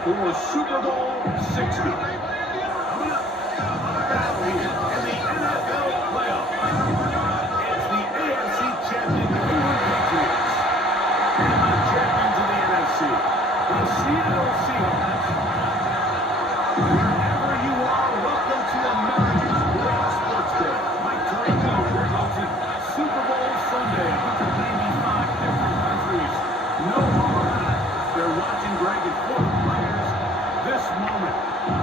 for Super Bowl 60. Coming up, a battle here in the NFL playoffs. It's the AFC champion New England Patriots and the champions of the NFC, the Seattle Seahawks. Wherever you are, welcome to America's great sports day. Mike Tirico hosted Super Bowl Sunday, 195 different countries. No more. They're watching Greg and former players. This moment,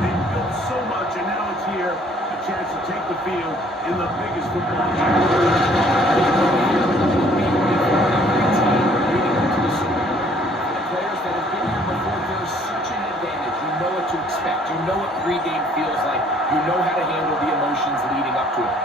they've built so much, and now it's here. A chance to take the field in the biggest football game. Players that have been here before, there's such an advantage. You know what to expect. You know what pregame feels like. You know how to handle the emotions leading up to it.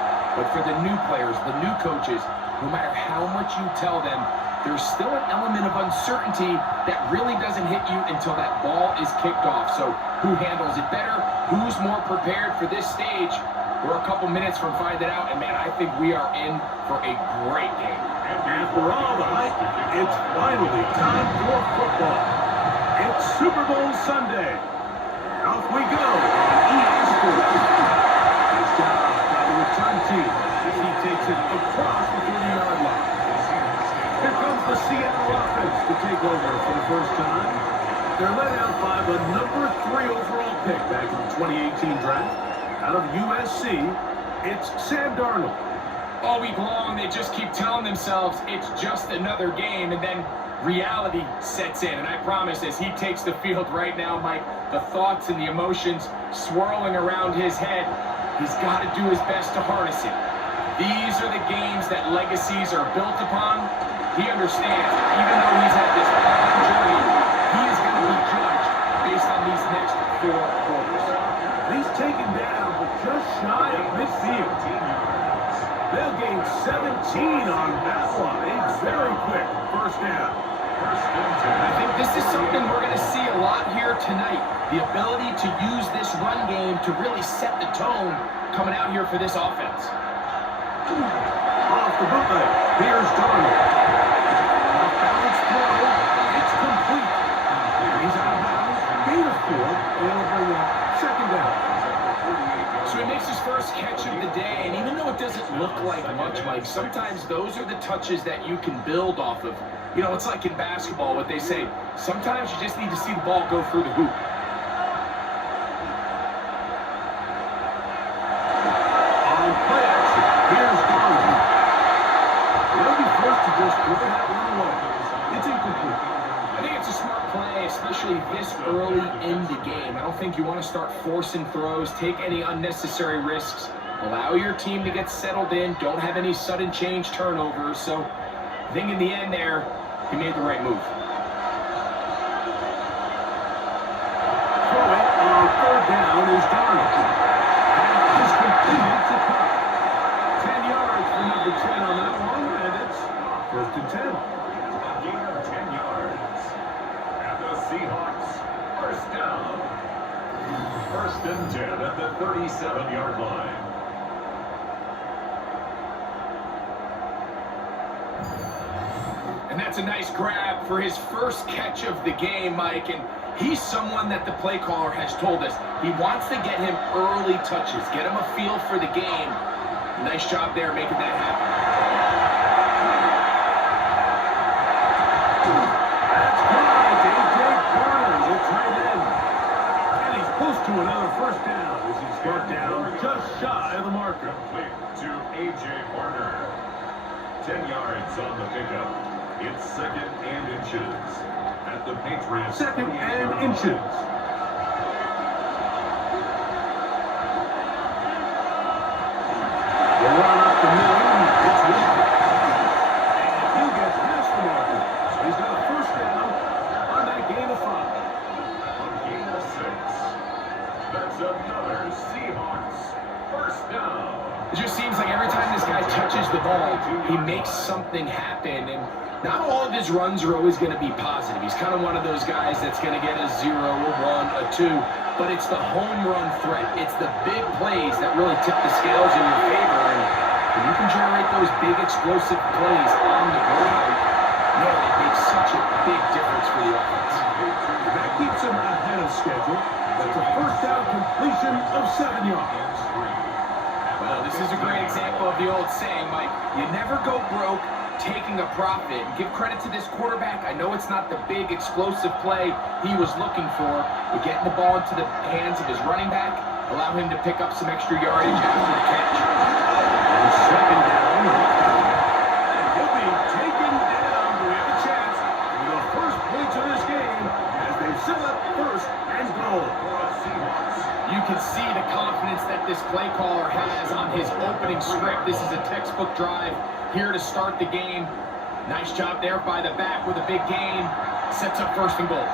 But for the new players, the new coaches, no matter how much you tell them, there's still an element of uncertainty that really doesn't hit you until that ball is kicked off. So who handles it better? Who's more prepared for this stage? We're a couple minutes from finding out, and man, I think we are in for a great game. And for all the hype, it's finally time for football. It's Super Bowl Sunday. Off we go on EA Sports. Nice job by the return team as he takes it across the 30-yard line. Here comes the Seattle offense to take over for the first time. They're led out by the number 3 overall pick back in the 2018 draft. Out of USC, it's Sam Darnold. All week long, they just keep telling themselves it's just another game, and then reality sets in. And I promise, as he takes the field right now, Mike, the thoughts and the emotions swirling around his head, he's got to do his best to harness it. These are the games that legacies are built upon. He understands, even though he's had this long journey, he is going to be judged based on these next 4 quarters. He's taken down, but just shy of midfield. They'll gain 17 on that one. A very quick first down. I think this is something we're going to see a lot here tonight. The ability to use this run game to really set the tone coming out here for this offense. Off the bootleg, here's Darnold. Off-balance throw, it's complete. And he's out of bounds. Gain of 4, and it'll bring up second down. So he makes his first catch of the day, and even though it doesn't look like much, Mike, sometimes those are the touches that you can build off of. You know, it's like in basketball, what they say, sometimes you just need to see the ball go through the hoop. On play action, here's Darnold. They'll be forced to just throw that one away. It's incomplete. I think it's a smart play, especially this early in the game. I don't think you want to start forcing throws, take any unnecessary risks, allow your team to get settled in, don't have any sudden change turnovers. So I think in the end there, he made the right move. Throwing on third down is Darnold. That is completed to Cook. 10 yards for number 10 on that one, and it's first and 10. Gain of 10 yards. At the Seahawks, first down. First and 10 at the 37-yard line. And that's a nice grab for his first catch of the game, Mike. And he's someone that the play caller has told us he wants to get him early touches, get him a feel for the game. Nice job there making that happen. That's right, A.J. Barnes, the tight end. And he's close to another first down as he's brought down just shy of the marker. Complete to A.J. Barner. 10 yards on the pickup. It's second and inches at the Patriots. Second and inches. The run up the middle, it's Walker. And he'll get past the marker. So he's got a first down on that gain of 5. On gain of 6. That's another Seahawks first down. It just seems like every time this guy touches the ball, he makes something happen. And not all of his runs are always going to be positive. He's kind of one of those guys that's going to get a 0, a 1, a 2. But it's the home run threat. It's the big plays that really tip the scales in your favor. And when you can generate those big explosive plays on the ground, man, it makes such a big difference for the offense. That keeps him ahead of schedule. tackle. That's a first down completion of 7 yards. Well, this is a great example of the old saying, Mike, you never go broke taking a profit. Give credit to this quarterback. I know it's not the big explosive play he was looking for, but getting the ball into the hands of his running back, allow him to pick up some extra yardage after the catch. And second down. And he'll be taken down. We have a chance for the first points of this game as they set up first and goal. You can see the confidence that this play caller has on his opening script. This is a textbook drive here to start the game. Nice job there by the back with a big gain. Sets up first and goal.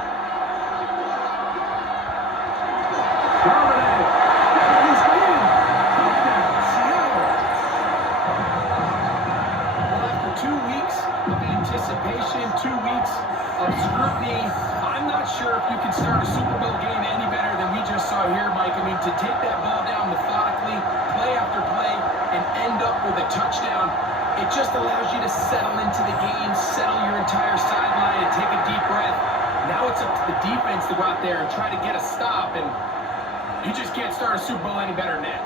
Well, after 2 weeks of anticipation, 2 weeks of scrutiny, I'm not sure if you can start a Super Bowl game any better than we just saw here, Mike. I mean, to take that ball down methodically, play after play, and end up with a touchdown, it just allows you to settle into the game, settle your entire sideline, and take a deep breath. Now it's up to the defense to go out there and try to get a stop, and you just can't start a Super Bowl any better than that.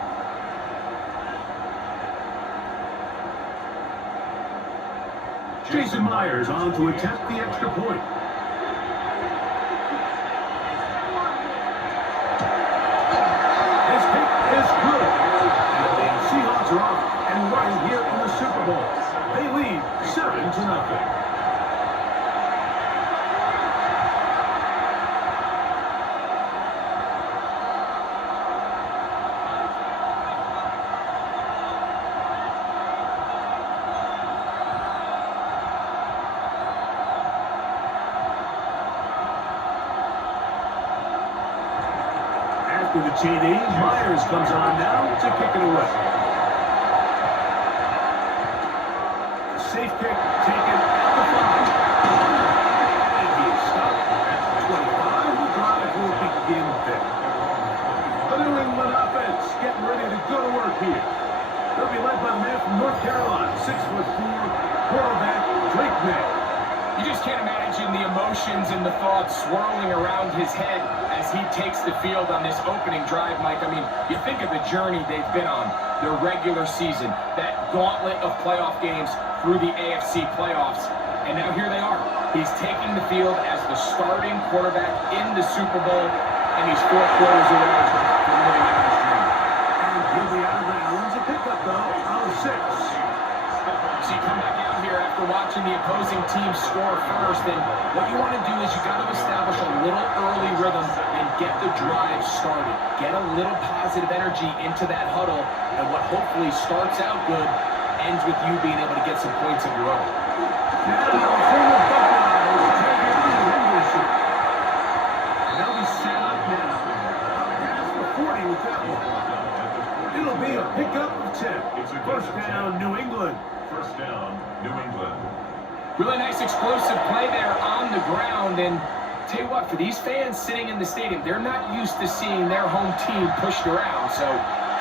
Jason Myers on to attempt the extra point. His kick is good. And the Seahawks are off and running here in the Super Bowl. They lead 7-0. After the TD, Myers comes on now to kick it away. Safe kick taken at the 5. And he is stopped at the 25. The drive will begin there. The New England offense getting ready to go to work here. They'll be led by the man from North Carolina, 6'4", quarterback Drake May. You just can't imagine the emotions and the thoughts swirling around his head as he takes the field on this opening drive, Mike. I mean, you think of the journey they've been on, their regular season, that gauntlet of playoff games through the AFC playoffs, and now here they are. He's taking the field as the starting quarterback in the Super Bowl, and he's 4 quarters away from living out his dream. And he'll be out of bounds. A pickup, though, on 6. So you come back out here after watching the opposing team score first, and what you want to do is you got to establish a little early rhythm and get the drive started. Get a little positive energy into that huddle, and what hopefully starts out good ends with you being able to get some points of your own. Now, from the Buckeyes, taking the Henderson. And they'll be set up now. Past the 40 with that one. It'll be a pickup of 10. First down, New England. First down, New England. Really nice explosive play there on the ground, and tell you what, for these fans sitting in the stadium, they're not used to seeing their home team pushed around, so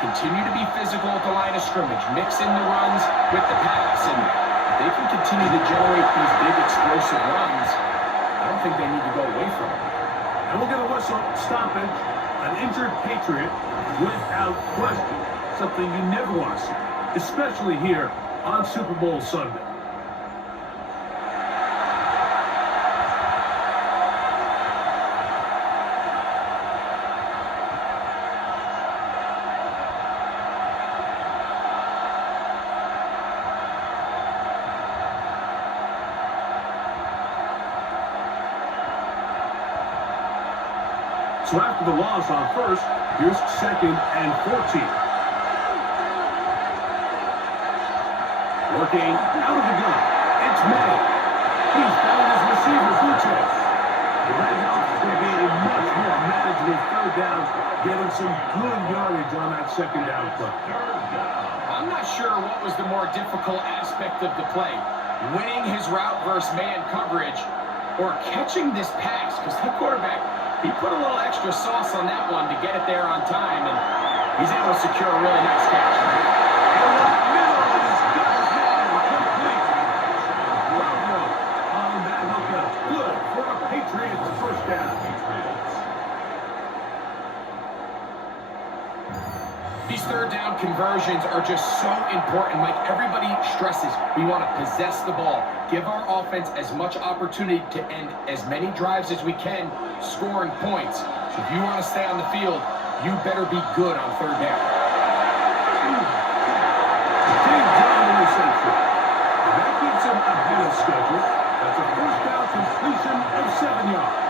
continue to be physical at the line of scrimmage, mix in the runs with the pass, and if they can continue to generate these big explosive runs, I don't think they need to go away from it. And we'll get a whistle stoppage, an injured Patriot without question. Something you never want to see, especially here on Super Bowl Sunday. So after the loss on first, here's 2nd and 14. Working out of the gun. It's May. He's found his receiver, Fuches. The Red Hawks is going to be a much more manageable third down, getting some good yardage on that second down play. I'm not sure what was the more difficult aspect of the play, winning his route versus man coverage or catching this pass, because the quarterback, he put a little extra sauce on that one to get it there on time, and he's able to secure a really nice catch. Good for a Patriots first down. These third down conversions are just so important. Like everybody stresses, we want to possess the ball, give our offense as much opportunity to end as many drives as we can, scoring points. So if you want to stay on the field, you better be good on third down. Big down interception. And that keeps him ahead of schedule. That's a first down completion of 7 yards.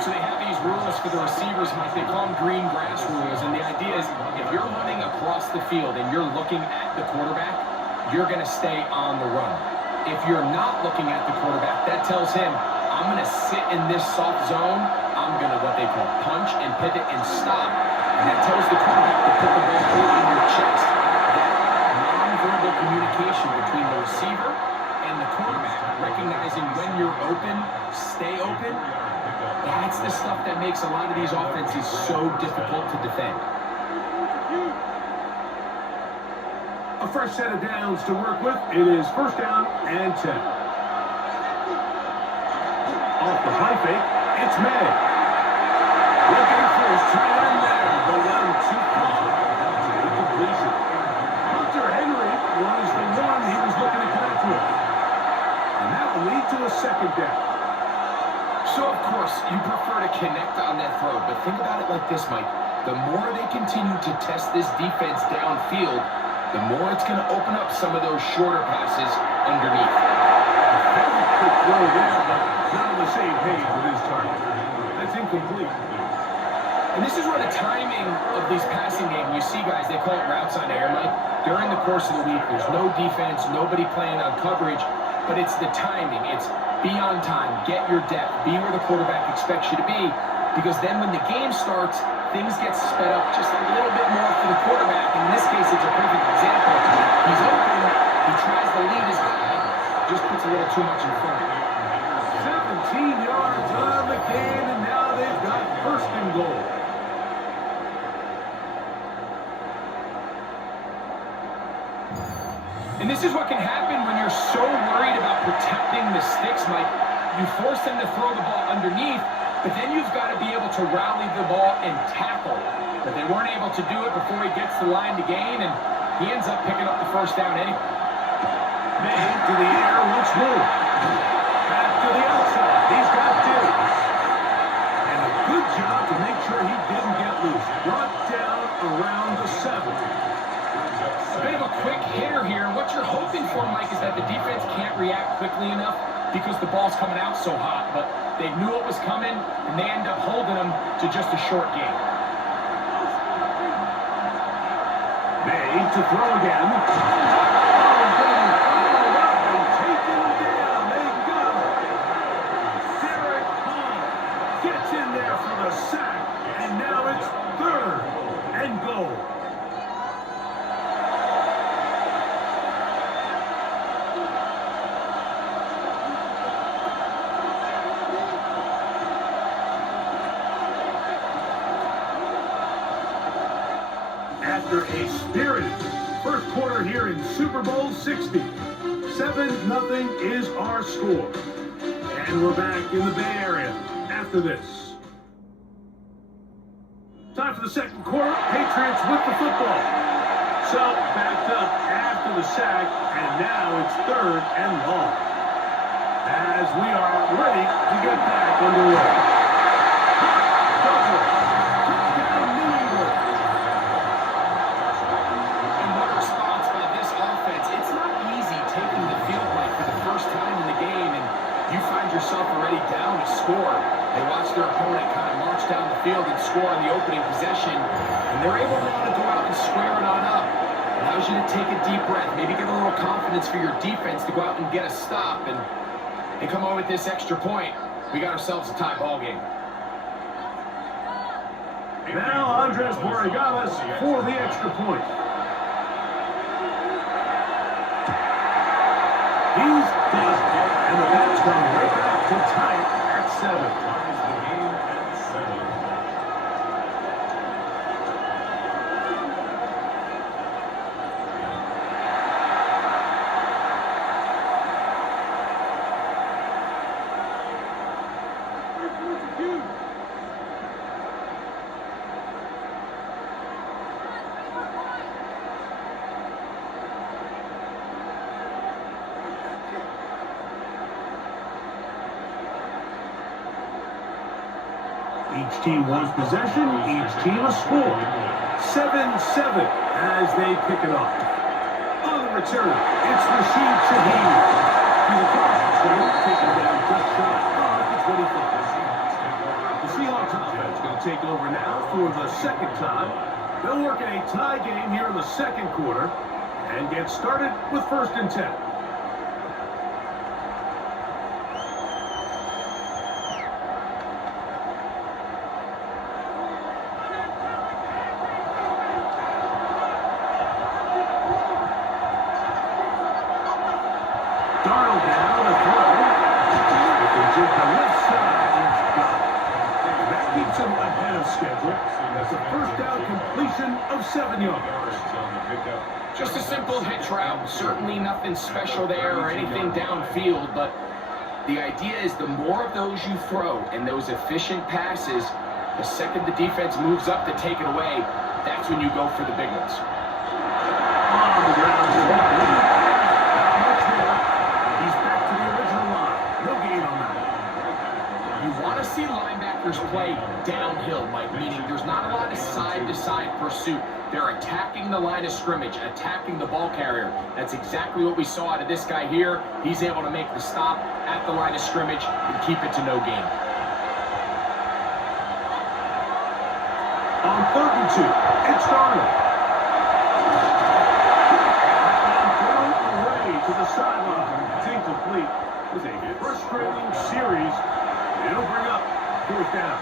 So they have these rules for the receivers, Mike. They call them green grass rules. And the idea is if you're running across the field and you're looking at the quarterback, you're going to stay on the run. If you're not looking at the quarterback, that tells him, I'm going to sit in this soft zone. I'm going to what they call punch and pivot and stop. And that tells the quarterback to put the ball in your chest. That nonverbal communication between the receiver and the quarterback, recognizing when you're open, stay open, that's the stuff that makes a lot of these offenses so difficult to defend. A fresh set of downs to work with. It is first down and 10. Off the high fake, it's May. Looking for his tight end there, but let him too far. That's an incompletion. Hunter Henry was the one he was looking to connect with. And that will lead to a second down. So, of course, you prefer to connect on that throw, but think about it like this, Mike. The more they continue to test this defense downfield, the more it's going to open up some of those shorter passes underneath. Very quick throw there, but not on the same page with his target. That's incomplete. And this is where the timing of these passing games, you see, guys, they call it routes on air, Mike. During the course of the week, there's no defense, nobody playing on coverage, but it's the timing. It's be on time, get your depth, be where the quarterback expects you to be, because then when the game starts, things get sped up just a little bit more for the quarterback. In this case, it's a perfect example. He's open, he tries to lead his guy, just puts a little too much in front of him. 17 yards on the gain, and now they've got first and goal. And this is what can happen when you're so worried about protecting the sticks, Mike. You force them to throw the ball underneath, but then you've got to be able to rally the ball and tackle. But they weren't able to do it before he gets the line to gain, and he ends up picking up the first down anyway. May to the air once more. Back to the outside. He's got Diggs. And a good job to make sure he didn't get loose. Brought down around the 7. A bit of a quick hitter here. What you're hoping for, Mike, is that the defense can't react quickly enough because the ball's coming out so hot. But they knew it was coming, and they end up holding them to just a short game. May to throw again. Oh, he's going to be followed up and taken down. They got him. Derek Hall gets in there for the sack, and now it's third and goal. After a spirited first quarter here in Super Bowl 60, 7-0 is our score. And we're back in the Bay Area after this. Time for the second quarter. Patriots with the football. So backed up after the sack, and now it's third and long. As we are ready to get back underway. Yourself already down to score. They watch their opponent kind of march down the field and score on the opening possession, and they're able now to go out and square it on up. Allows you to take a deep breath, maybe get a little confidence for your defense to go out and get a stop, and they come over with this extra point. We got ourselves a tie ball game. Now Andres Borregales for the extra point. He's done. And the Nets come right back to tie it at 7. Ties the game at 7. Each team wants possession, each team a score. 7-7 as they pick it up. On the return, it's Rashid Shaheed. He's across the field, taken down just shy of the 25. The Seahawks offense going to take over now for the second time. They'll work in a tie game here in the second quarter and get started with 1st and 10. Darnold down to throw. They can jump the left side. He's got it. That keeps him ahead of schedule. That's a first down completion of 7 yards. Just a simple hitch route. Certainly nothing special there or anything downfield, but the idea is the more of those you throw and those efficient passes, the second the defense moves up to take it away, that's when you go for the big ones. On the ground. He's back to the original line. No gain on that. You want to see linebackers play downhill, Mike, meaning there's not a lot of side-to-side pursuit. They're attacking the line of scrimmage, attacking the ball carrier. That's exactly what we saw out of this guy here. He's able to make the stop at the line of scrimmage and keep it to no gain. On 3rd and 2, it's Darnold. Thrown away to the sideline. It's incomplete. It's a frustrating series. It'll bring up 4th down.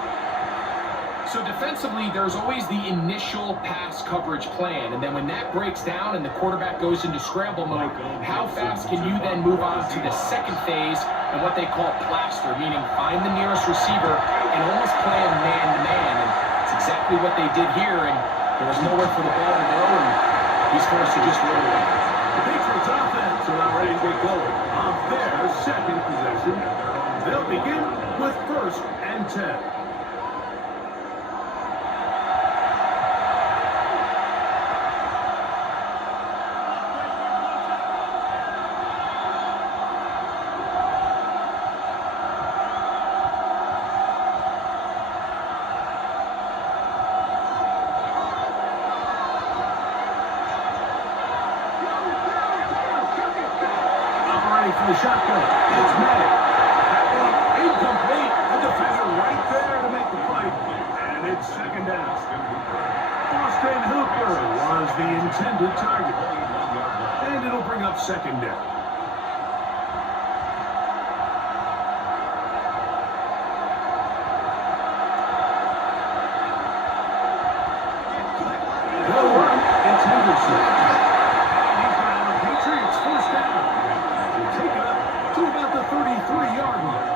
So defensively, there's always the initial pass coverage plan, and then when that breaks down and the quarterback goes into scramble mode, how fast can you then move on to the second phase and what they call plaster, meaning find the nearest receiver and almost play him man-to-man, and it's exactly what they did here, and there was nowhere for the ball to go, and he's forced to just roll away. The Patriots offense are now ready to get going on their second possession. They'll begin with 1st and 10. For the shotgun, it's May. That one incomplete. The defender right there to make the play. And it's 2nd down. Austin Hooper was the intended target. And it'll bring up 2nd down. They'll run. It's Henderson. And he's got the Patriots 1st down. Take it up to about the 33-yard line.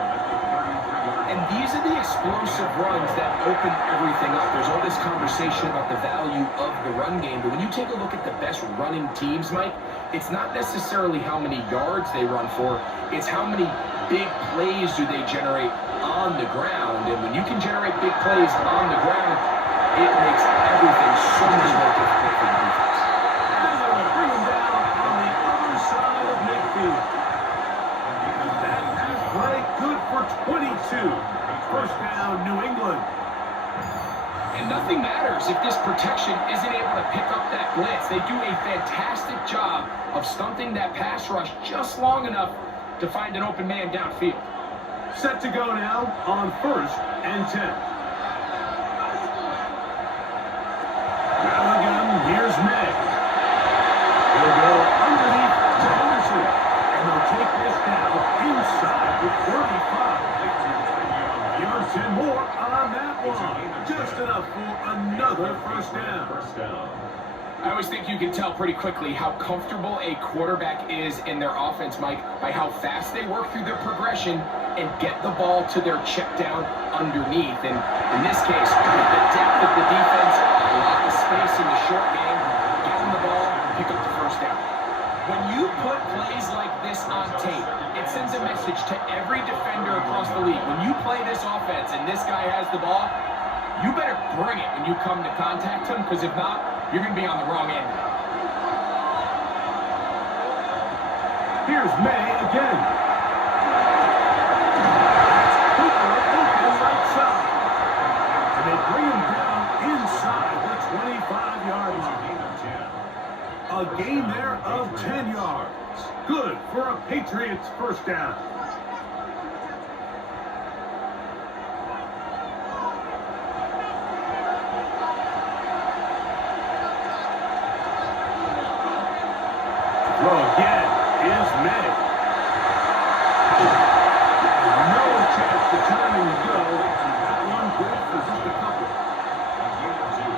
And these are the explosive runs that open everything up. There's all this conversation about the value of the run game, but when you take a look at the best running teams, Mike, it's not necessarily how many yards they run for, it's how many big plays do they generate on the ground. And when you can generate big plays on the ground, it makes everything so much more difficult for the defense. And they're going to bring him down on the other side of midfield. That pass play good for 22. 1st down, New England. And nothing matters if this protection isn't able to pick up that blitz. They do a fantastic job of stunting that pass rush just long enough to find an open man downfield. Set to go now on 1st and 10. Now again, here's May. He'll go underneath to Henderson. And they'll take this down inside the 35. Give us 10 more on that one. Just enough for another 1st down. I always think you can tell pretty quickly how comfortable a quarterback is in their offense, Mike, by how fast they work through their progression and get the ball to their check down underneath. And in this case, with the depth of the defense, a lot of space in the short game, get them the ball, pick up the 1st down. When you put plays like this on tape, it sends a message to every defender across the league. When you play this offense and this guy has the ball, you better bring it when you come to contact him, because if not, you're going to be on the wrong end. Here's May again. That's Hooper open right side. Patriots first down. Throw again is made. No chance to turn and go. That one good for just a couple. Gain of 2.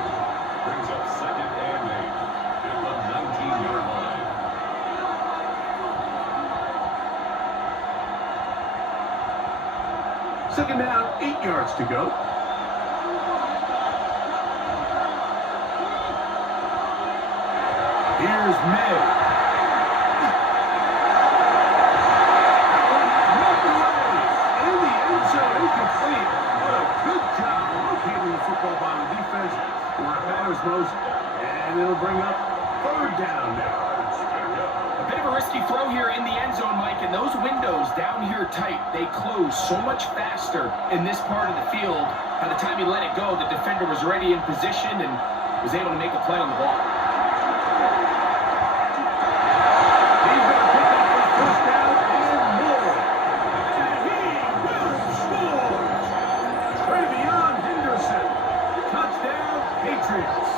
Brings up second and 8 at the 19-yard line. Second down, 8 yards to go. Here's May. In the end zone, incomplete. What a good job locating the football by the defense where it matters most. And it'll bring up third down now. A bit of a risky throw here in the end zone, Mike, and those windows down here tight, they close so much faster in this part of the field. By the time he let it go, the defender was already in position and was able to make a play on the ball. He's going to pick up his first down and more. And he will score. Travion Henderson. Touchdown, Patriots.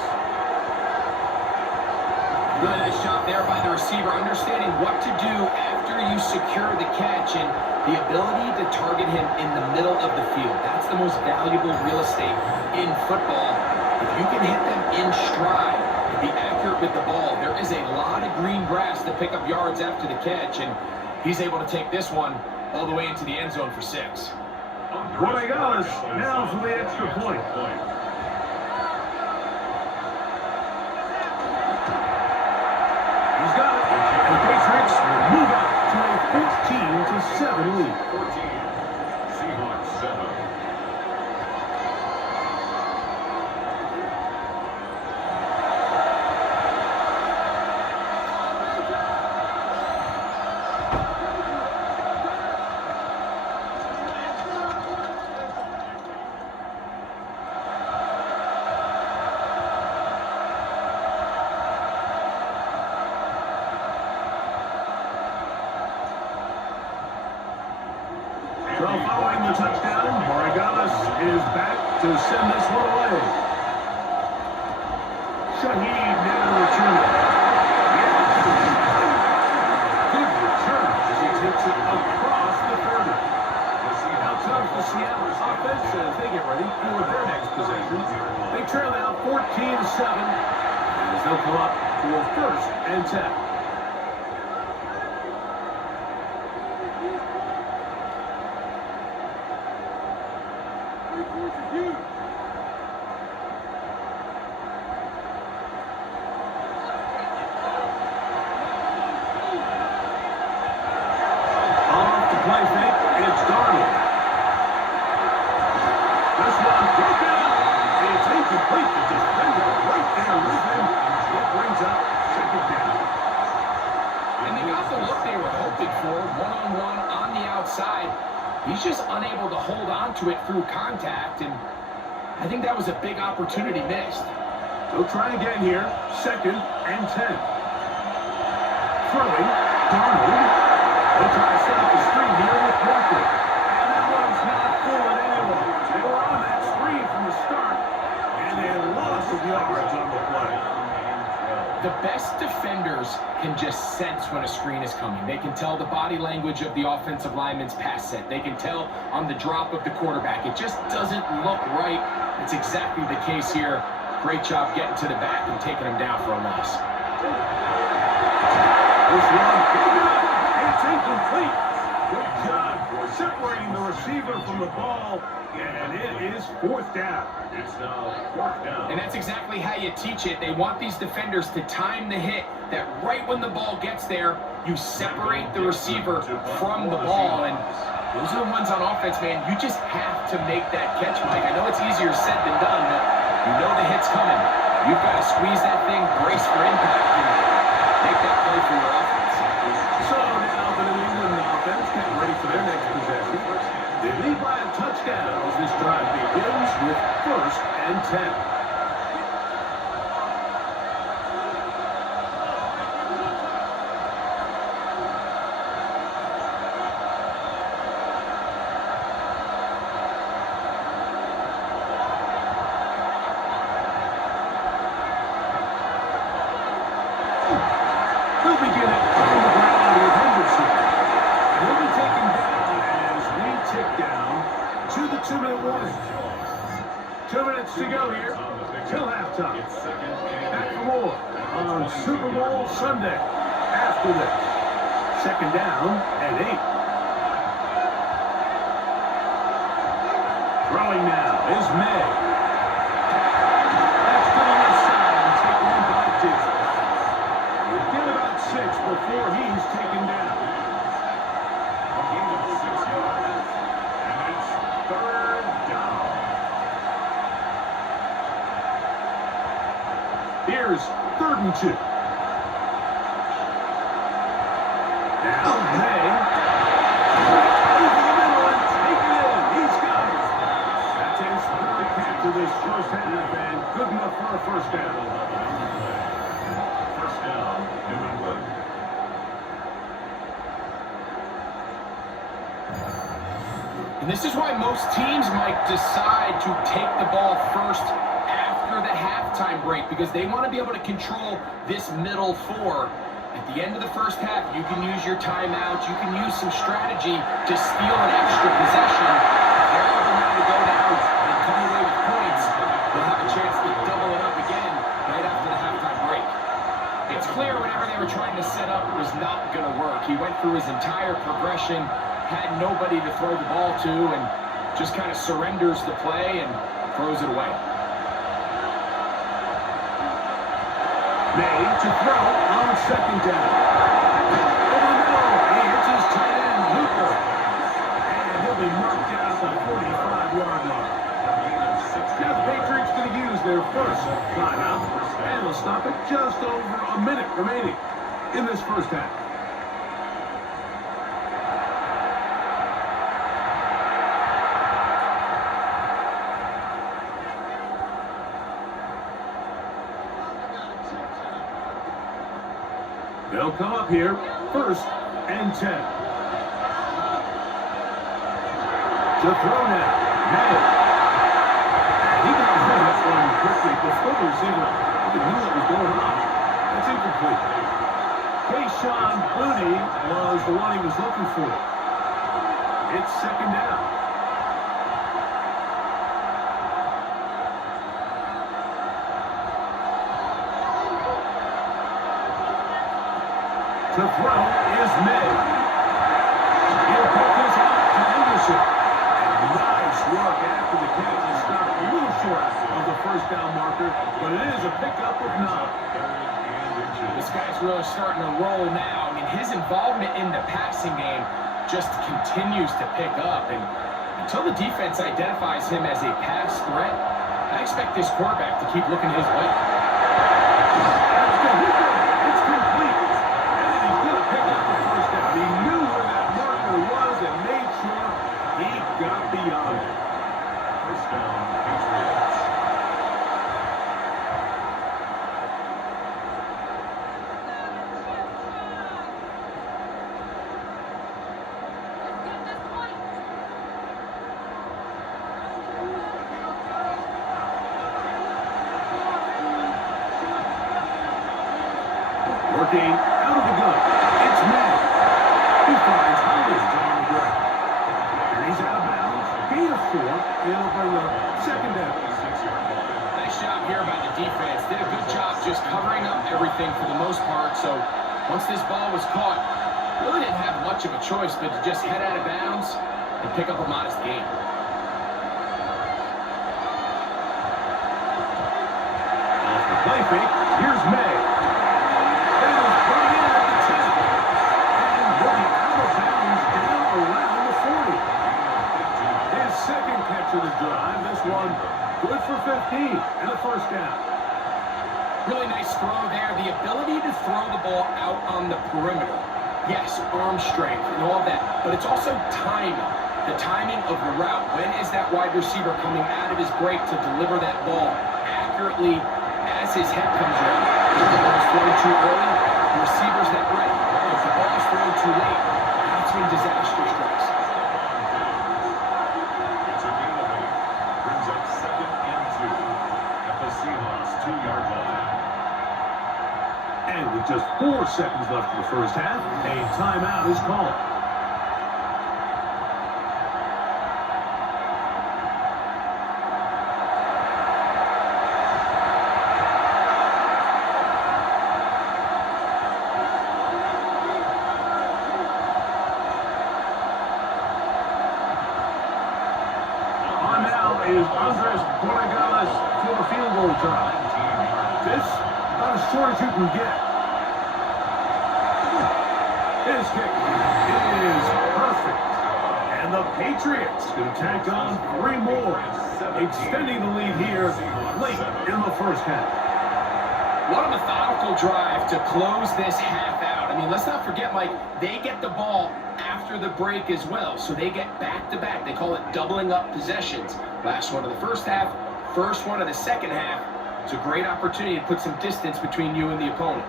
Really nice job there by the receiver, understanding what to do after you secure the catch and the ability to target him in the middle of the field. That's the most valuable real estate in football. If you can hit them in stride and be accurate with the ball, there is a lot of green grass to pick up yards after the catch, and he's able to take this one all the way into the end zone for 6. Guardiola's now for the extra point. He's got it. And the Patriots move up to a 14-7 lead. 14. Seahawks 7. So following the touchdown, Moragalis is back to send this one away. Shaheed now returning. Yes! Good return as he takes it across the 30. Now comes the Seattle offense as they get ready for their next possession. They trail now 14-7 as they'll come up for first and 10. Play fake, it's Darnold. This one broken up. It's incomplete. The defender right there with him. It brings up second down. And they got the look they were hoping for, one-on-one on the outside. He's just unable to hold on to it through contact, and I think that was a big opportunity missed. They'll try again here. Second and 10. Throwing, Darnold. They'll try to set up the screen here with Walker. And that one's not fooling anyone. They were on that screen from the start, and they lost the yards on the play. The best defenders can just sense when a screen is coming. They can tell the body language of the offensive lineman's pass set. They can tell on the drop of the quarterback. It just doesn't look right. It's exactly the case here. Great job getting to the back and taking him down for a loss. This one, it's incomplete. Good job for separating the receiver from the ball, and it is fourth down. It's now fourth down. And that's exactly how you teach it. They want these defenders to time the hit, that right when the ball gets there, you separate the receiver from the ball. And those are the ones on offense, man. You just have to make that catch, Mike. I know it's easier said than done, but you know the hit's coming. You've got to squeeze that thing, brace for impact, and make that play for your offense. So now the New England offense getting ready for their next possession. They lead by a touchdown as this drive begins with first and 10. 2 minutes to go here till halftime. Back for more on Super Bowl Sunday. After this, second down and 8. Throwing now is May. That's going inside and taken in by Disney. We get about 6 before he's taken down. A gain of 6 yards. And it's third down. Here's 3rd and 2. Now May. Over the middle and take it in. He's got it. That's his 3rd catch of this first half and good enough for a first down. First down, New England. And this is why most teams might decide to take the ball first after the halftime break, because they want to be able to control this middle 4. At the end of the first half, you can use your timeouts, you can use some strategy to steal an extra possession. If they're able now to go down and come away with points, they'll have a chance to double it up again right after the halftime break. It's clear whenever they were trying to set up, it was not going to work. He went through his entire progression, had nobody to throw the ball to, and just kind of surrenders the play and throws it away. May to throw on second down. Over the middle, he hits his tight end, Hooper. And he'll be marked down at the 45-yard line. Now the Patriots going to use their first timeout, and they'll stop it just over a minute remaining in this first half. They'll come up here, 1st and 10. To throw now, May. And he got rid of this one quickly before the receiver even knew what was going on. That's incomplete. Keyshawn Boutte was the one he was looking for. It's second down. To throw is May. He'll pick this up to Anderson. And nice work after the catch. He stopped a little short of the first down marker, but it is a pickup of 9. This guy's really starting to roll now. I mean, his involvement in the passing game just continues to pick up. And until the defense identifies him as a pass threat, I expect this quarterback to keep looking his way. That's the hooker. It's complete. And he's going to pick up the first down. He knew where that marker was and made sure he got beyond it. First down, Patriots. Working out of the gun. It's Madden. He finds Hollis down the ground. And he's out of bounds. Gain of 4. It'll bring up second down. Nice job here by the defense. Did a good job just covering up everything for the most part. So once this ball was caught, really didn't have much of a choice but to just head out of bounds and pick up a modest gain. Off the play fake. Here's May. To the drive. This one good for 15 and a first down. Really nice throw there. The ability to throw the ball out on the perimeter. Yes, arm strength and all that, but it's also timing. The timing of the route. When is that wide receiver coming out of his break to deliver that ball accurately as his head comes around? If the ball is thrown too early, the receiver's not ready. If the ball is thrown too late, that's when disaster strikes. Seahawks 2-yard line. And with just 4 seconds left in the first half, a timeout is called. is Andres Borregales for field goal try. This, about as short as you can get. His kick is perfect. And the Patriots can tack on 3 more, extending the lead here late in the first half. What a methodical drive to close this half out. I mean, let's not forget, Mike, they get the ball after the break as well, so they get back-to-back. They call it doubling up possessions. Last one of the first half, first one of the second half. It's a great opportunity to put some distance between you and the opponent.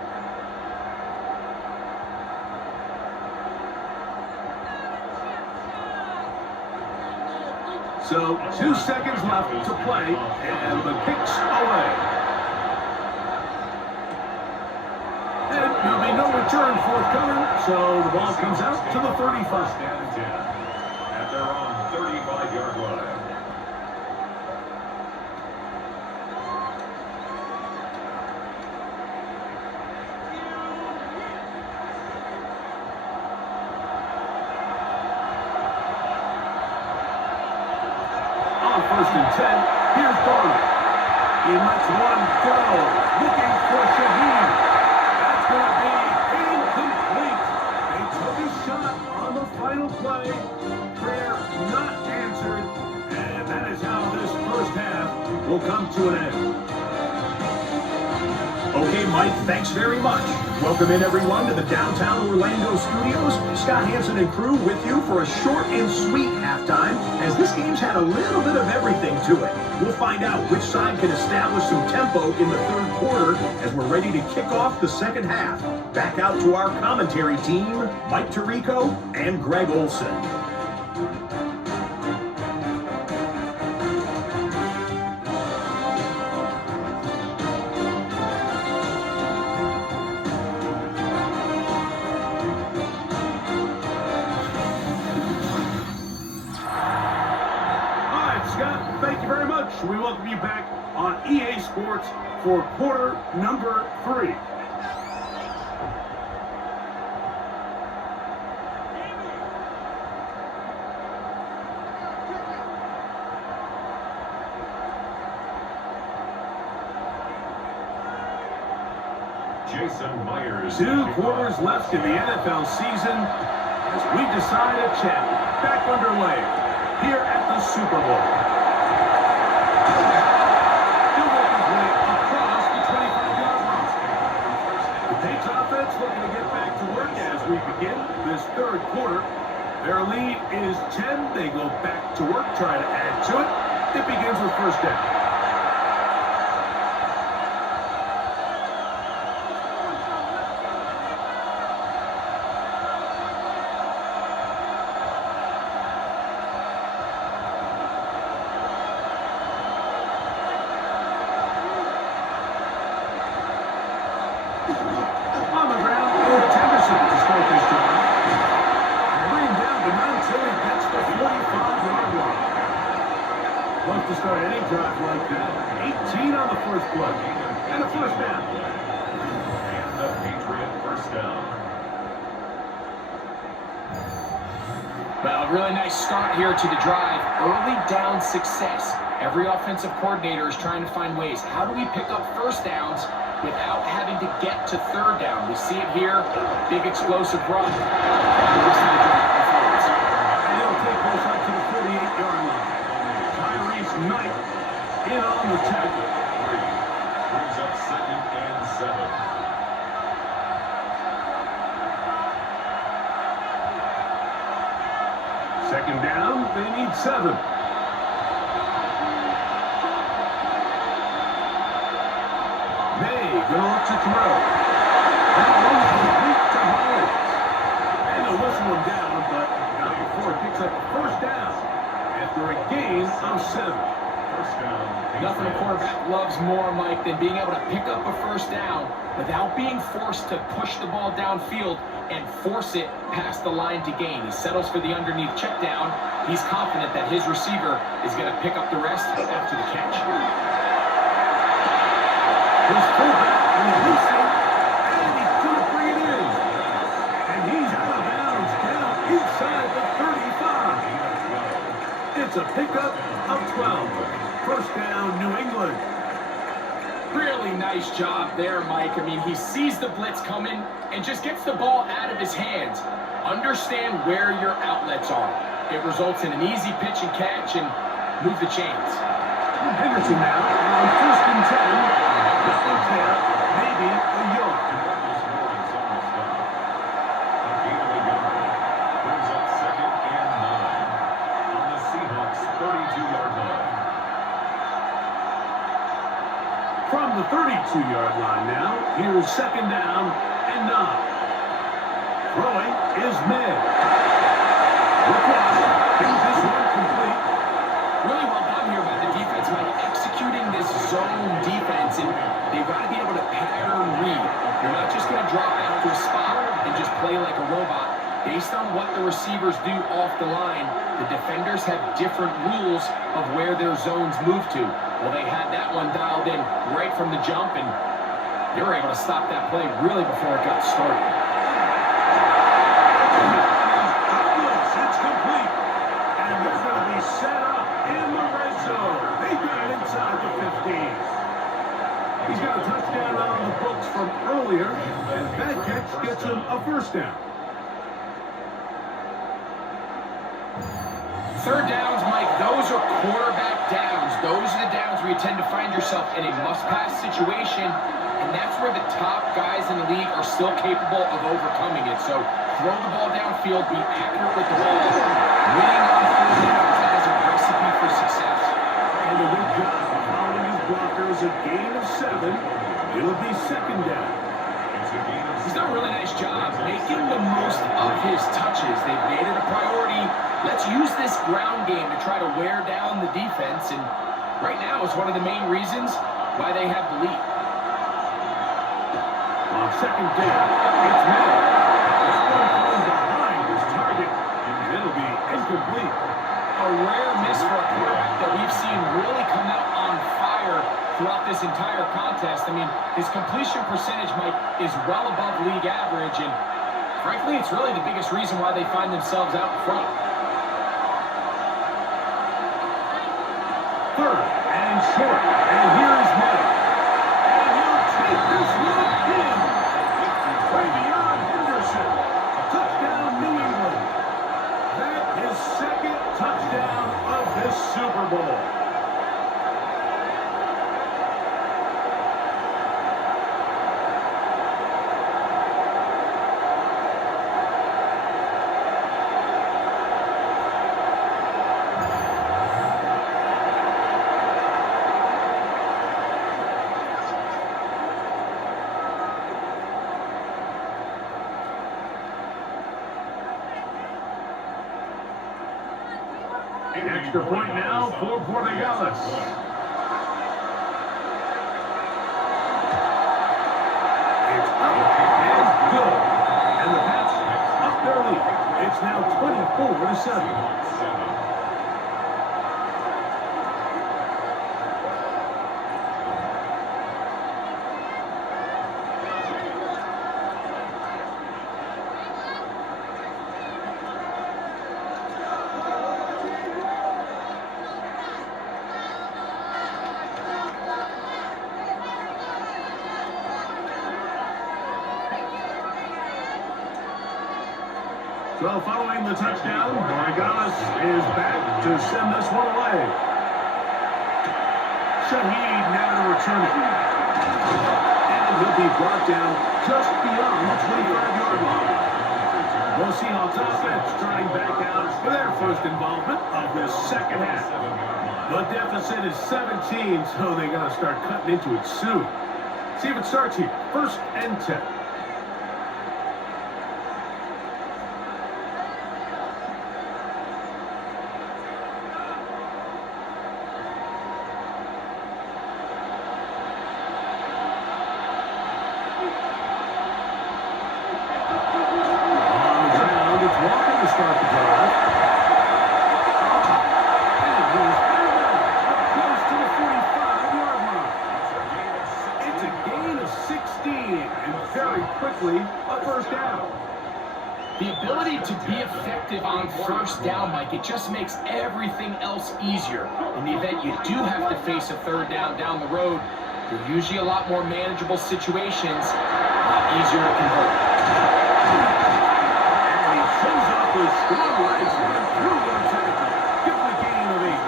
So 2 seconds left to play, and the kick's away. And there'll be no return forthcoming, so the ball comes out to the 35. First and 10 at their own 35-yard line. First and 10, here's Barner. He lets one go, looking for Shaheed. That's going to be incomplete. They took a shot on the final play. Prayer not answered, and that is how this first half will come to an end. Okay, Mike, thanks very much. Welcome in, everyone, to the downtown Orlando studios. Scott Hansen and crew with you for a short and sweet halftime, as this game's had a little bit of everything to it. We'll find out which side can establish some tempo in the third quarter as we're ready to kick off the second half. Back out to our commentary team, Mike Tirico and Greg Olson. Thank you very much. We welcome you back on EA Sports for quarter number 3. Jason Myers. 2 quarters left in the NFL season as we decide a champion. Back underway here at the Super Bowl. Looking to get back to work as we begin this third quarter. Their lead is 10. They go back to work, try to add to it. It begins with first down. To start any drive like that. 18 on the first play. And a first down. And the Patriot first down. Well, a really nice start here to the drive. Early down success. Every offensive coordinator is trying to find ways. How do we pick up first downs without having to get to third down? We see it here. Big explosive run. And they'll take this up to the 48-yard line. Knight in on the tackle. Brings up 2nd and 7. Second down, they need 7. May going to throw. That one's complete to Hollins. And they'll whistle him down, but not before it picks up a first down after a gain of 7. Nothing a quarterback loves more, Mike, than being able to pick up a first down without being forced to push the ball downfield and force it past the line to gain. He settles for the underneath check down. He's confident that his receiver is going to pick up the rest after the catch. His fullback releasing, and he's going to bring it in. And he's out of bounds down inside the 35. It's a pickup of 12. First down, New England. Really nice job there, Mike. I mean, he sees the blitz coming and just gets the ball out of his hands. Understand where your outlets are. It results in an easy pitch and catch and move the chains. Henderson now on first and 10. Nothing there, maybe a yard. Brings up 2nd and 9 on the Seahawks 32-yard line. From the 32-yard line now, here's 2nd down and 9. Throwing is Mid. Brings this one complete. Really well done here by the defense, Mike, executing this zone defense, and they've got to be able to pattern read. You're not just going to drop out to a spot and just play like a robot. Based on what the receivers do off the line, the defenders have different rules of where their zones move to. Well, they had that one dialed in right from the jump, and they were able to stop that play really before it got started. It's complete. And they're going to be set up in the red zone. They got it inside the 15. He's got a touchdown on the books from earlier, and that catch gets him a first down. Third downs, Mike, those are quarterback downs. Those are the downs where you tend to find yourself in a must-pass situation, and that's where the top guys in the league are still capable of overcoming it. So throw the ball downfield, be accurate with the ball. Winning on third downs, that is a recipe for success. And a good job of following his blockers, a gain of 7. It'll be 2nd down. He's done a really nice job making the most of his touches. They've made it a priority. Let's use this ground game to try to wear down the defense, and right now it's one of the main reasons why they have the lead. On 2nd down, it's Mid. This one thrown behind his target, and it'll be incomplete. A rare miss for a quarterback that we've seen really come out on fire throughout this entire contest. I mean, his completion percentage, Mike, is well above league average, and frankly, it's really the biggest reason why they find themselves out in front. 3rd and short, and here's Mid. And he'll take this one in. Way beyond Henderson. Touchdown, New England. That is 2nd touchdown of this Super Bowl. Extra point now for Portugalis. It's up and good. And the Pats up their lead. It's now 24-7. So following the touchdown, Portugalis is back to send this one away. Shaheed now to return it. And he'll be brought down just beyond the 25-yard line. The Seahawks offense turning back out for their first involvement of the second half. The deficit is 17, so they got to start cutting into it soon. See if it starts here. 1st and 10. Start the drive. And he's close to the 45-yard line. It's a gain of 16, and very quickly a first down. The ability to be effective on first down, Mike, it just makes everything else easier. In the event you do have to face a third down the road, they're usually a lot more manageable situations, a lot easier to convert. And he shows off his strong legs right through one tackle. Give him a gain of 8.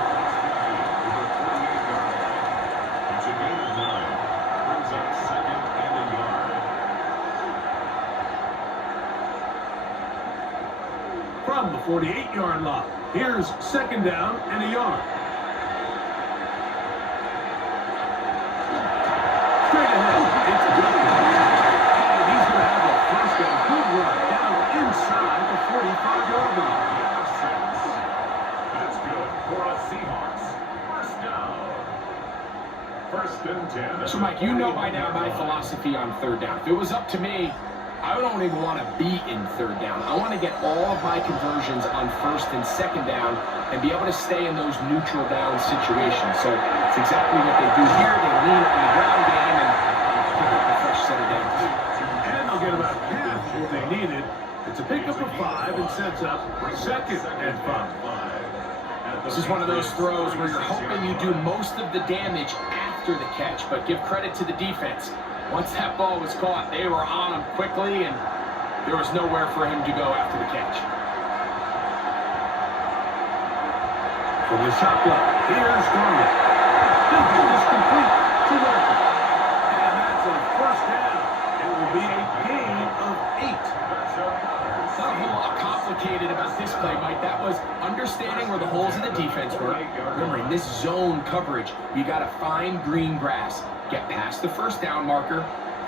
It's a gain of 9. Brings up 2nd and a yard. From the 48-yard line, here's 2nd down and a yard. Straight ahead, it's good. And he's going to have a first and good run down inside the 45-yard line. That's good for a Seahawks. First down. 1st and 10. So, Mike, you know by now my philosophy on third down. If it was up to me, I don't even want to be in third down. I want to get all of my conversions on 1st and 2nd down and be able to stay in those neutral down situations. So it's exactly what they do here. They lean on the ground game and pick up a fresh set of downs. And they'll get about half what they needed. It's a pickup of 5 and sets up 2nd and 5. This is one of those throws where you're hoping you do most of the damage after the catch, but give credit to the defense. Once that ball was caught, they were on him quickly, and there was nowhere for him to go after the catch. From the shotgun, here's Garland. The ball is complete to Walker. And that's a first down. It will be a gain of 8. Not a whole lot complicated about this play, Mike. That was understanding where the holes in the defense were. Remember, in this zone coverage, you got to find green grass. Get past the first down marker,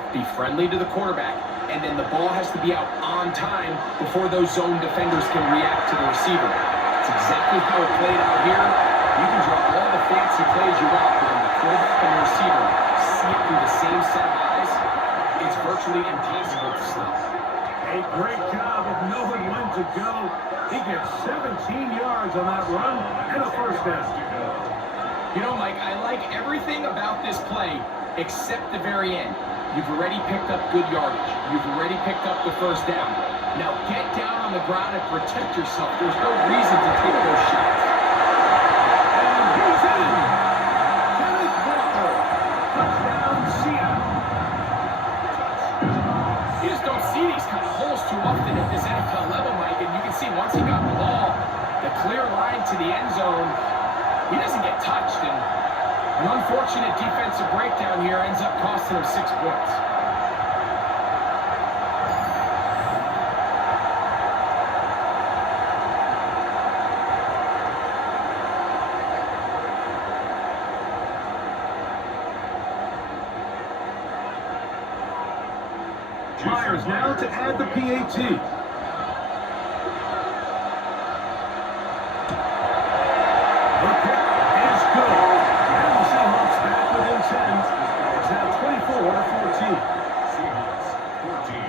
be friendly to the quarterback, and then the ball has to be out on time before those zone defenders can react to the receiver. It's exactly how it played out here. You can draw all the fancy plays you want, but when the quarterback and the receiver see it through the same set of eyes, it's virtually impossible to stop. A great job of knowing when to go. He gets 17 yards on that run and a first down. You know, Mike, I like everything about this play except the very end. You've already picked up good yardage. You've already picked up the first down. Now get down on the ground and protect yourself. There's no reason to take those shots. And he's in. Kenneth Walker. Touchdown, Seattle. You just don't see these kind of holes too often at this NFL level, Mike. And you can see once he got the ball, the clear line to the end zone, he doesn't get touched, and an unfortunate defensive breakdown here ends up costing him 6 points. Myers now to add the PAT. It's now 24-14. Seahawks 14.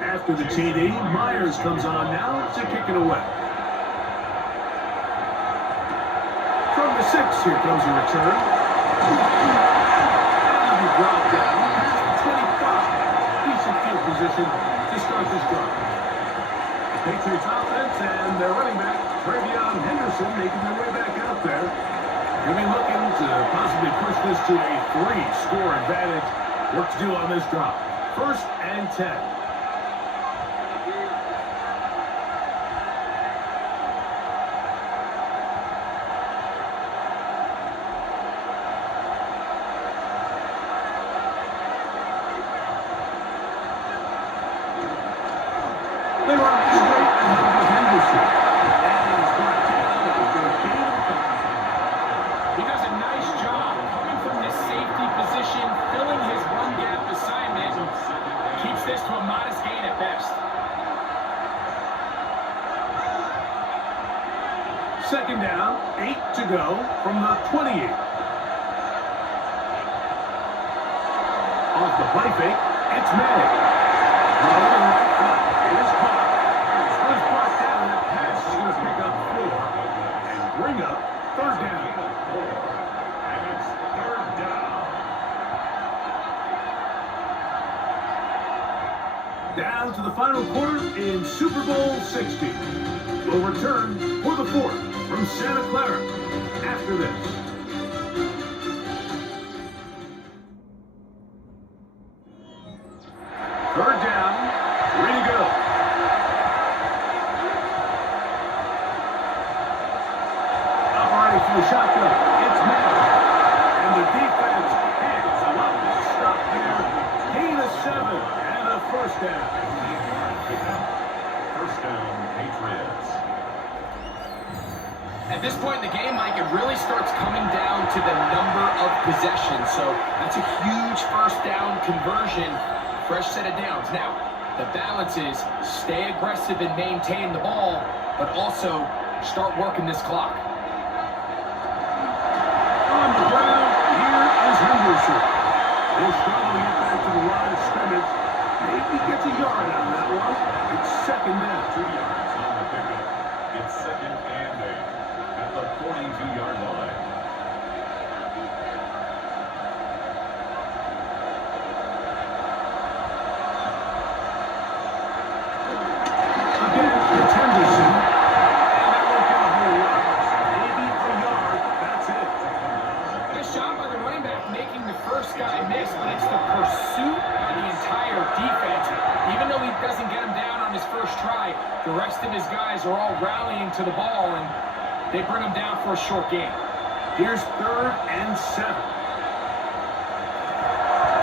After the TD, Myers comes on now to kick it away. From the 6, here comes a return. And he brought down past the 25. Decent field position to start this drive. The Patriots offense and their running back, Travion Henderson, making their way back out there. Going to be looking to possibly push this to a 3-score advantage. Work to do on this drive. 1st and 10. They run straight ahead with Henderson. And he's brought down with a gain of a couple. He does a nice job coming from this safety position, filling his run gap assignment. Keeps this to a modest gain at best. Second down, 8 to go from the 28. Off the play fake, it's Madden. Throw to the right foot. It is caught. It's first brought down, and that pass is going to pick up 4 and bring up third down. And it's third down. Down to the final quarter in Super Bowl 60. We'll return for the fourth from Santa Clara after this. Third down, 3 to go. Operating from the shotgun, it's Madden. And the defense hands a lot to stop here. Gain of 7 and a first down. First down, Patriots. At this point in the game, Mike, it really starts coming down to the number of possessions. So that's a huge first down conversion. Fresh set of downs. Now, the balance is stay aggressive and maintain the ball, but also start working this clock. On the ground, here is Henderson. They struggle to get back to the line of scrimmage. Maybe gets a yard out of that one. It's second down. 2 yards on the pickup. It's second and 8 at the 42-yard line. Again, it's Henderson. And that won't get a whole lot. Maybe a yard. That's it. Good shot by the running back, making the first guy miss, but it's the pursuit by the entire defense. Even though he doesn't get him down on his first try, the rest of his guys are all rallying to the ball, and they bring him down for a short gain. Here's third and 7.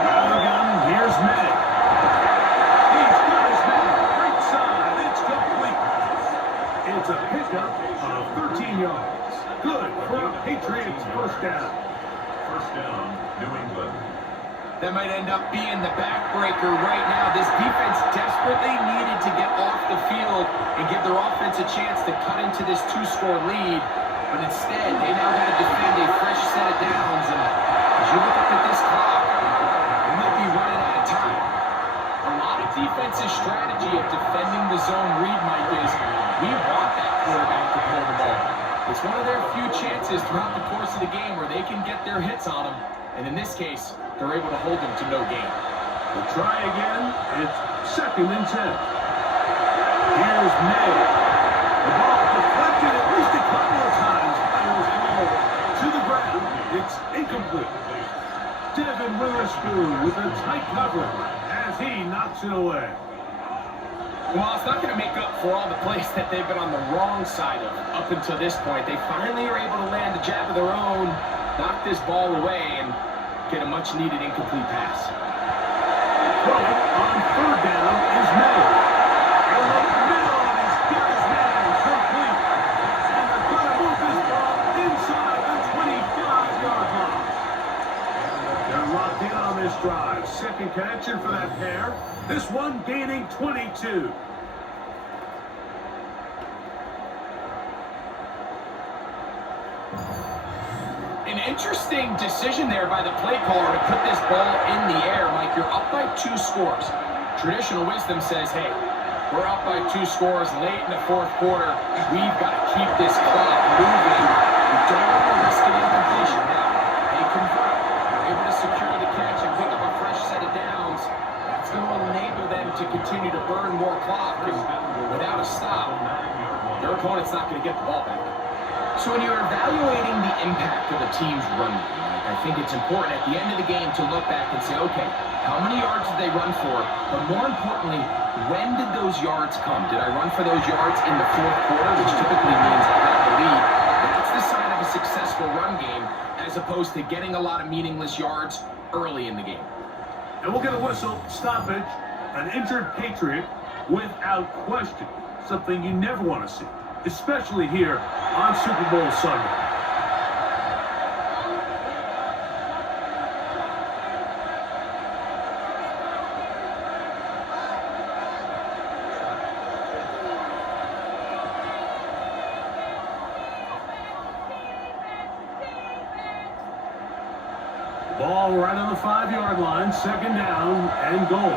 Out of the gun, here's Madden. He's got his man. Right side. It's complete. It's a pickup of 13 yards. Good for a Patriots first down. First down, New England. That might end up being the backbreaker right now. This defense desperately needed to get off the field and give their offense a chance to cut into this 2-score lead. But instead, they now got to defend a fresh set of downs. And as you look up at this clock, they might be running out of time. A lot of defense's strategy of defending the zone read, Mike, is we want that quarterback to pull the ball. It's one of their few chances throughout the course of the game where they can get their hits on them. And in this case, they're able to hold them to no gain. We'll try again. It's second and 10. Here's May. The ball deflected at least a couple of times. Fires ball to the ground. It's incomplete. Devin Witherspoon with a tight cover as he knocks it away. Well, it's not going to make up for all the plays that they've been on the wrong side of up until this point. They finally are able to land a jab of their own, knock this ball away, and get a much-needed incomplete pass. Throwing on third down is May. And the middle, and he's got his man complete. And they're going to move this ball inside the 25-yard line. They're locked in on this drive. Second connection for that pair. This one gaining 22. An interesting decision there by the play caller to put this ball in the air. Mike, you're up by 2 scores. Traditional wisdom says, hey, we're up by 2 scores late in the fourth quarter. We've got to keep this clock moving. We don't want to risk an incompletion. Now, they convert. They're able to secure the catch and pick up a fresh set of downs. That's going to enable them to continue to burn more clock. And without a stop, their opponent's not going to get the ball back. So when you're evaluating the impact of a team's run game, I think it's important at the end of the game to look back and say, okay, how many yards did they run for? But more importantly, when did those yards come? Did I run for those yards in the fourth quarter, which typically means I got the lead? That's the sign of a successful run game, as opposed to getting a lot of meaningless yards early in the game. And we'll get a whistle stoppage, an injured Patriot without question. Something you never want to see, especially here on Super Bowl Sunday. Ball right on the 5-yard line, second down and goal.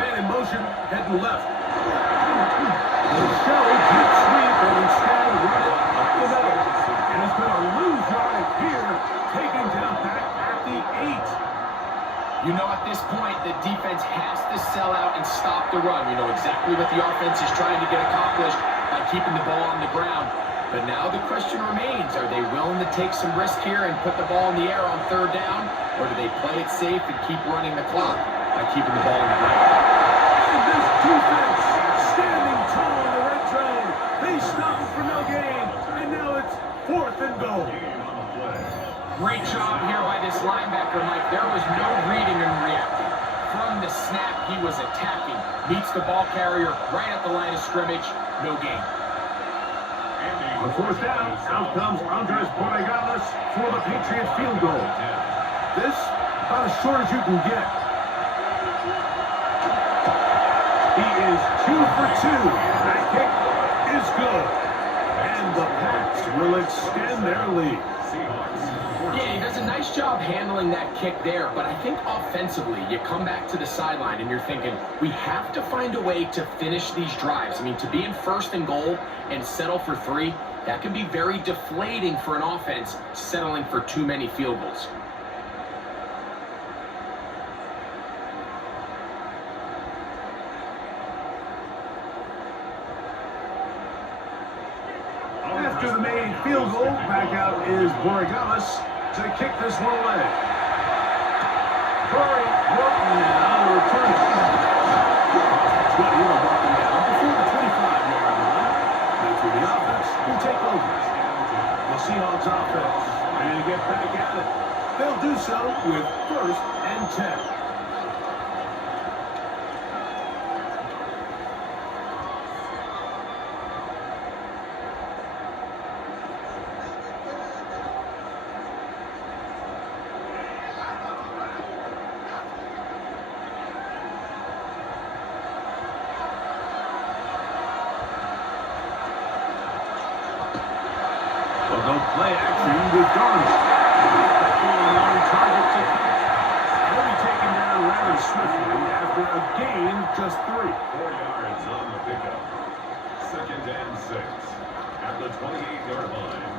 Man in motion, heading left. The show can't sweep and instead run it up the middle. And it's going to lose yardage here, taken down back at the 8. You know, at this point, the defense has to sell out and stop the run. You know exactly what the offense is trying to get accomplished by keeping the ball on the ground. But now the question remains, are they willing to take some risk here and put the ball in the air on third down? Or do they play it safe and keep running the clock by keeping the ball on the ground? And this defense standing tall in the red zone. They stop it for no gain. And now it's 4th and goal. Great job here by this linebacker, Mike. There was no reading and reacting. From the snap, he was attacking. Meets the ball carrier right at the line of scrimmage. No gain. On 4th down, out comes Andres Borregales for the Patriots field goal. This, about as short as you can get. He is 2 for 2. That kick is good. And the Pats will extend their lead. Yeah, he does a nice job handling that kick there, but I think offensively, you come back to the sideline and you're thinking, we have to find a way to finish these drives. I mean, to be in 1st and goal and settle for 3, that can be very deflating for an offense settling for too many field goals. After the made field goal, back out is Borregales to kick this one away. Corey Morton now to return it. 20 will mark him down before the 25-yard line. That's where the offense will take over. The Seahawks offense ready to get back at it. They'll do so with 1st and 10. They'll go play action with Darnold. On target to catch. He'll be taken down rather swiftly after a gain of just 3. 4 yards on the pickup. 2nd and 6 at the 28-yard line.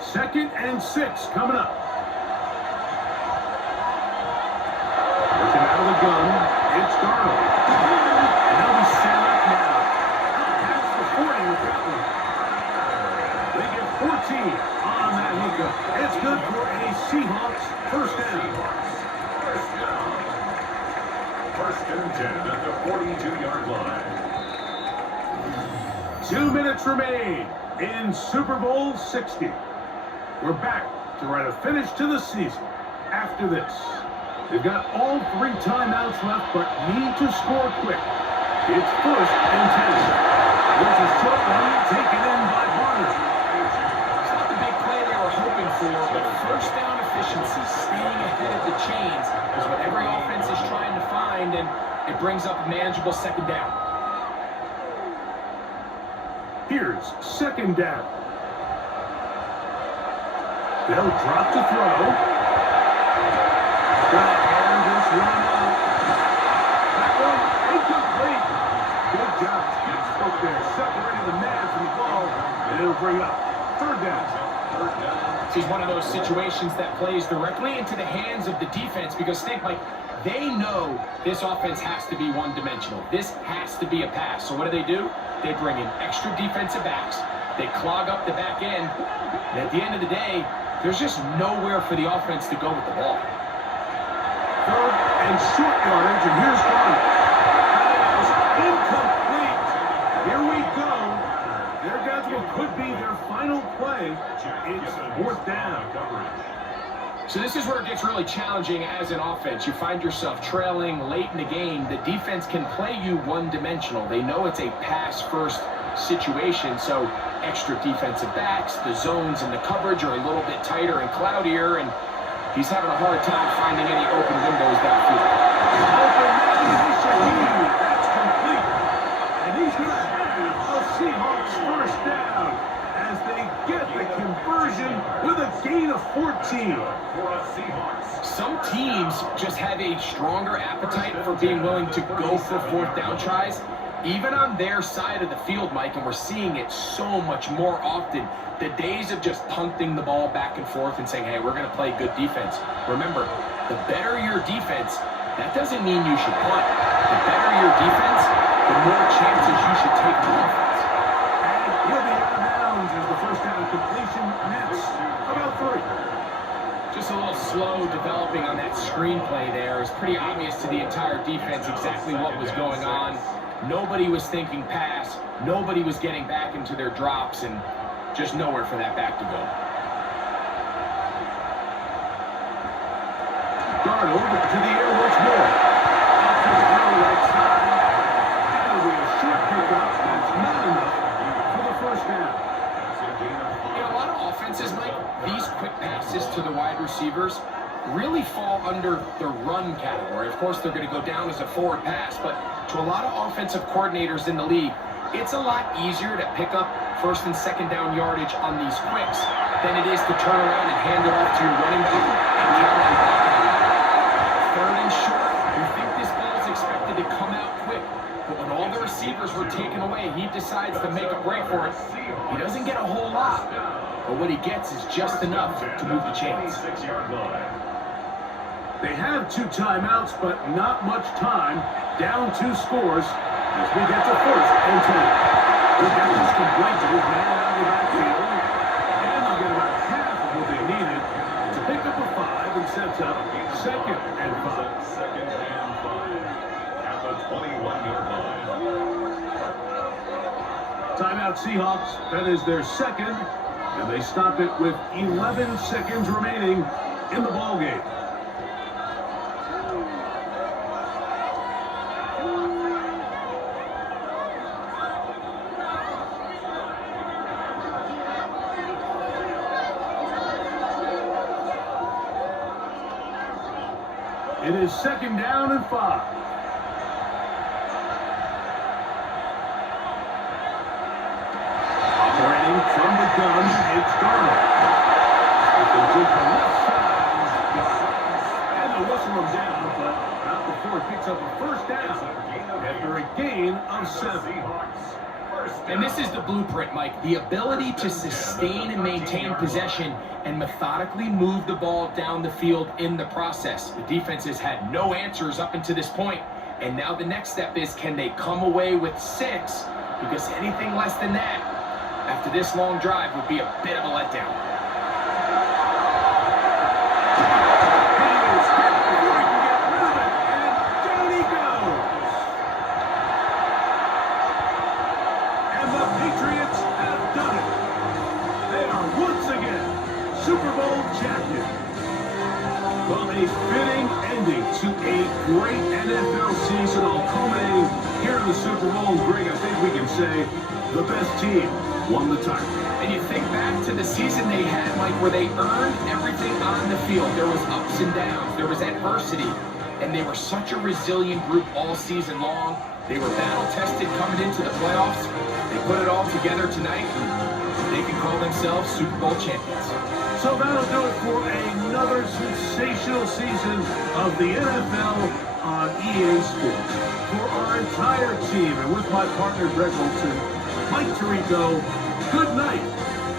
2nd and 6 coming up. Looking out of the gun, it's Darnold. And they'll be set up now. Out past the 40 with that one. They get 14 on that hiccup. It's good for a Seahawks 1st down. 1st and 10 at the 42-yard line. 2 minutes remain in Super Bowl 60. We're back to write a finish to the season after this. They've got all 3 timeouts left, but need to score quick. It's 1st and 10. There's a short one taken in by Barner. It's not the big play they were hoping for, but 1st down efficiency, staying ahead of the chains, is what every offense is trying to find, and it brings up a manageable 2nd down. Here's 2nd down. They'll drop to throw. Got to air this one out. That one incomplete. Good job. Good spoke there. Separating the man from the ball. And it'll bring up 3rd down. This is one of those situations that plays directly into the hands of the defense because think, like, they know this offense has to be one-dimensional. This has to be a pass. So what do? They bring in extra defensive backs. They clog up the back end. And at the end of the day, there's just nowhere for the offense to go with the ball. 3rd and short yardage, and here's one. That is incomplete. Here we go. There goes what could be their final play. It's 4th down. So this is where it gets really challenging as an offense. You find yourself trailing late in the game. The defense can play you one-dimensional. They know it's a pass-first situation, so extra defensive backs, the zones and the coverage are a little bit tighter and cloudier, and he's having a hard time finding any open windows downfield. That's complete. And he's going to have a Seahawks 1st down. they get the conversion with a gain of 14. For a Seahawks. Some teams just have a stronger appetite for being willing to go for fourth down tries, even on their side of the field, Mike, and we're seeing it so much more often. The days of just punting the ball back and forth and saying, hey, we're going to play good defense. Remember, the better your defense, that doesn't mean you should punt. The better your defense, the more chances you should take on offense. And he'll be out of bounds as the first down completion nets about 3. Just a little slow developing on that screenplay there. It's pretty obvious to the entire defense exactly what was going on. Nobody was thinking pass. Nobody was getting back into their drops, and just nowhere for that back to go. Darnold to the air once more. Out to the right side. That'll be a short pickup. That's not enough for the first down. In a lot of offenses, Mike, these quick passes to the wide receivers really fall under the run category. Of course, they're going to go down as a forward pass, but to a lot of offensive coordinators in the league, it's a lot easier to pick up first and second down yardage on these quicks than it is to turn around and hand it off to your running back and count on blocking it. Third and short, you think this ball is expected to come out quick, but when all the receivers were taken away, he decides to make a break for it. He doesn't get a whole lot, but what he gets is just enough to move the chains. 26-yard line. They have 2 timeouts, but not much time. Down 2 scores as we get to first and 10. The Dallas complete to his man out of the backfield. And they'll get about half of what they needed to pick up a 5 and sets up second and 5. Second and 5. At the 21-yard line. Timeout Seahawks. That is their second. And they stop it with 11 seconds remaining in the ballgame. It is second down and 5. Operating from the gun, it's Darnold. They take the left side, and they'll whistle him down, but not before he picks up a first down after a gain of 7. And this is the blueprint, Mike. The ability to sustain and maintain possession and methodically move the ball down the field in the process. The defense has had no answers up until this point, and now the next step is, can they come away with 6? Because anything less than that, after this long drive, would be a bit of a letdown. He is hit before he can get rid of it, and down he goes. And the Patriots have done it. They are once again Super Bowl champions. Well, a fitting ending to a great NFL season, all culminating here in the Super Bowl. And Greg, I think we can say the best team won the title. And you think back to the season they had, Mike, where they earned everything on the field. There was ups and downs. There was adversity. And they were such a resilient group all season long. They were battle-tested coming into the playoffs. They put it all together tonight, and they can call themselves Super Bowl champions. So that'll do it for another sensational season of the NFL on EA Sports. For our entire team, and with my partner Greg Olson, Mike Tirico, good night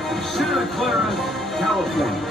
from Santa Clara, California.